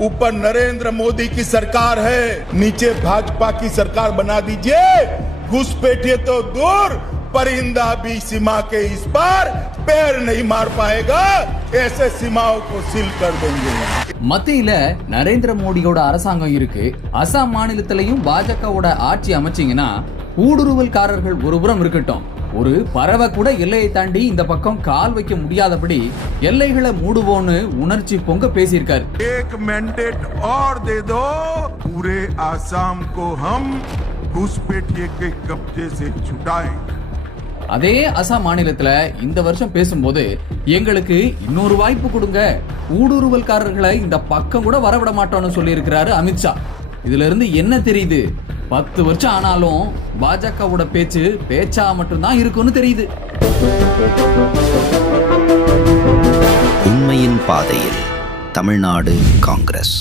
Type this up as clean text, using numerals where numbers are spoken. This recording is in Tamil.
ऊपर नरेंद्र मोदी की सरकार है, नीचे भाजपा की सरकार बना दीजिए। घुसपैठिए तो दूर, परिंदा भी सीमा के इस पार पैर नहीं मार पाएगा। ऐसे सीमाओं को सील कर देंगे। மத்தியில நரேந்திர மோடியோட அரசாங்கம் இருக்கு, அசாம் மாநிலத்திலையும் பாஜகவோட ஆட்சி அமைச்சிங்கன்னா ஊடுருவல்காரர்கள் ஒருபுறம் இருக்கட்டும், ஒரு பறவை கூட எல்லையை தாண்டி இந்த பக்கம் கால் வைக்க முடியாதபடி எல்லைகளை மூடுவோன்னு உணர்ச்சி பொங்க பேசியிருக்காரு. एक मैंडेट और दे दो, पूरे आसाम को हम घुसपैठिए के कब्जे से छुटाएंगे. அதே அசாம் மாநிலத்துல இந்த வருஷம் பேசும்போது எங்களுக்கு இன்னொரு வாய்ப்பு கொடுங்க, ஊடுருவல்காரர்களை இந்த பக்கம் கூட வரவிட மாட்டோம்னு சொல்லி இருக்கிறாரு அமித்ஷா. இதுல இருந்து என்ன தெரியுது? 10 வருஷம் ஆனாலும் பாஜகவோட பேச்சு பேச்சா மட்டும்தான் இருக்கும்னு தெரியுது. உண்மையின் பாதையில் தமிழ்நாடு காங்கிரஸ்.